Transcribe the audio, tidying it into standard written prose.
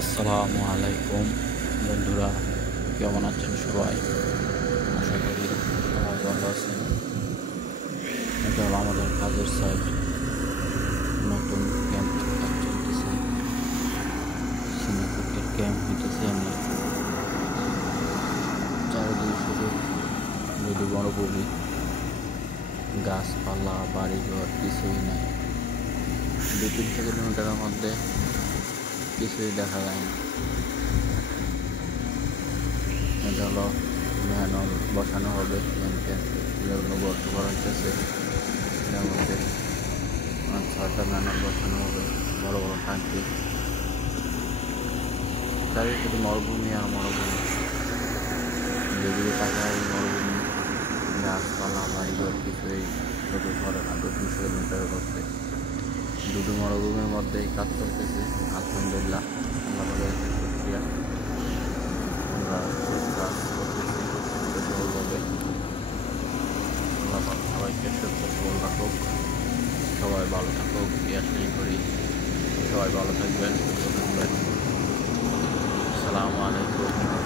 আসসালামু আলাইকুম বন্ধুরা, কেমন আছেন সবাই? আশা করি সবাই ভালো আছেন। এটা হলো আমাদের কাজের সাইট। নতুন ক্যাম্প কাজ চলতেছে, সিনেকুকের ক্যাম্প হইতেছে। আমি চারিদিকে শুধু যদি মরুভূমি, গাছপালা, বাড়িঘর কিছুই নাই। 2-3 কিলোমিটারের মধ্যে কিছুই দেখা যায় না। এটা হলো ম্যানহোল বসানো হবে ক্যাম্পে, যেগুলো গর্ত করা হইতেছে। এর মধ্যে 6টা ম্যানহোল বসানো হবে, বড় বড় ট্যাঙ্কি। চারিদিকে শুধু মরুভূমি আর মরুভূমি। যেদিকে তাকায় মরুভূমি, গাছপালা, বাড়িঘর কিছুই চোখে পড়ে না। 2-3 কিলোমিটারের মধ্যে দুটো মরুভূমির মধ্যেই কাজ চলতেছে। আলহামদুলিল্লাহ, আল্লাহ পাকের শুকরিয়া। আমরা কাজ করতেছি সফলভাবে। আল্লাহ পাক সবাইকে সুস্থ সবল রাখুক, সবাই ভালো থাকুক, এই আশাই করি। সবাই ভালো থাকবেন, সুস্থ থাকবেন। আসসালামু আলাইকুম।